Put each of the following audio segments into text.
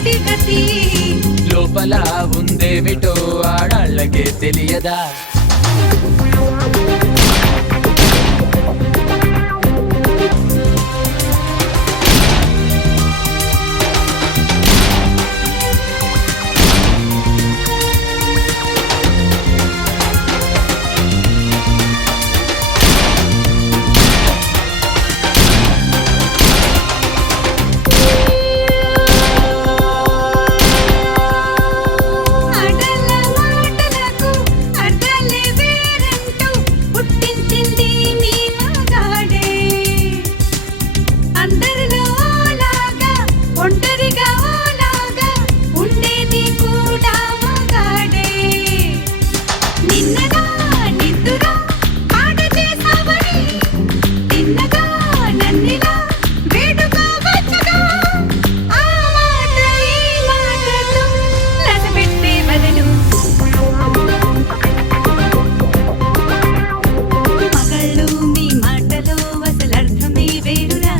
ఏంటి గతి లోపల ఉందేమిటో ఆడాళ్ళకే తెలియదా అడల మాటలకు అర్థాలే వేరంటూ పుట్టించింది మీ మగాడే అందరిలో లాగా ఒంటరిగా లాగా ఉండేది కూడా మగాడే నిన్నగా నిద్దురా ఆట చేసావని తిన్నగా నన్నిలా వేడుగా వచ్చగా ఆ మాట ఈ మాటతో లసపెట్టే బదులు మగాళ్ళు మీ మాటలో అసలర్థమే వేరురా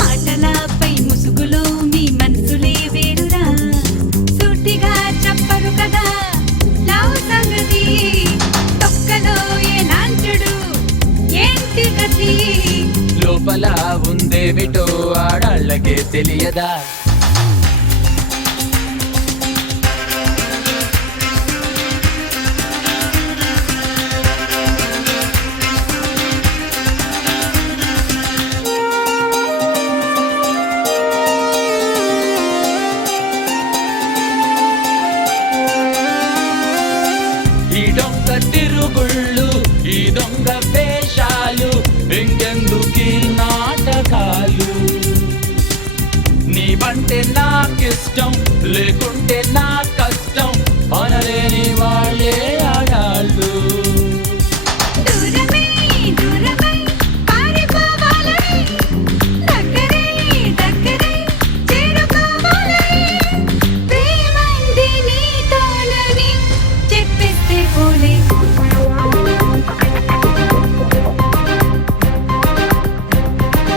మాటలపై ముసుగులో మీ మనసులే వేరురా సూటిగా చెప్పరు కదా లావు సంగతి తొక్కలో ఏ నాంచుడు ఏంటి గతి లోపల ఉందేమిటో ఆడాళ్ళకే తెలియదా ఈ దొంగ తిరుగుళ్ళు ఈ దొంగ వేషాలు ఇంకెందుకీ నాటకాలు నీవంటే నాకిష్టం లేకుంటే నా